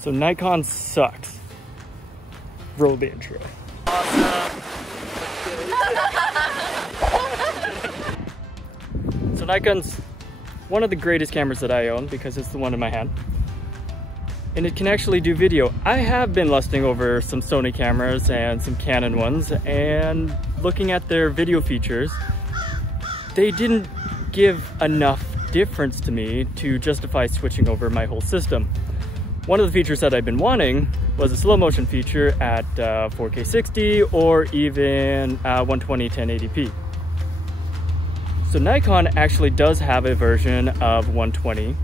So Nikon sucks. Roll the intro. Awesome. So Nikon's one of the greatest cameras that I own because it's the one in my hand. And it can actually do video. I have been lusting over some Sony cameras and some Canon ones, and looking at their video features, they didn't give enough difference to me to justify switching over my whole system. One of the features that I've been wanting was a slow motion feature at 4K 60 or even 120 1080p. So Nikon actually does have a version of 120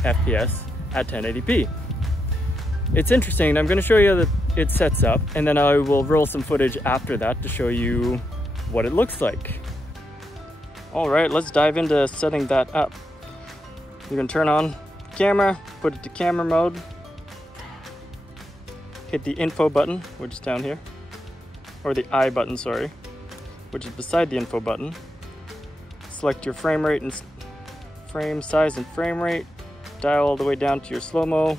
FPS at 1080p. It's interesting, and I'm going to show you that it sets up, and then I will roll some footage after that to show you what it looks like. All right, let's dive into setting that up. You're going to turn on the camera, put it to camera mode, hit the info button, which is down here, or the I button, sorry, which is beside the info button. Select your frame rate and frame size and frame rate, dial all the way down to your Slomo,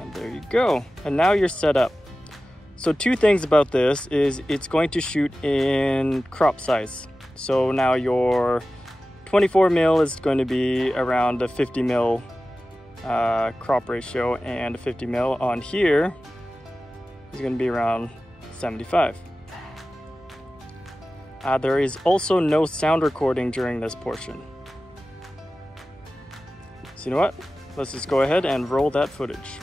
and there you go. And now you're set up. So two things about this is it's going to shoot in crop size. So now your 24mm is going to be around a 50mm crop ratio, and a 50mm on here is going to be around 75. There is also no sound recording during this portion. So you know what? Let's just go ahead and roll that footage.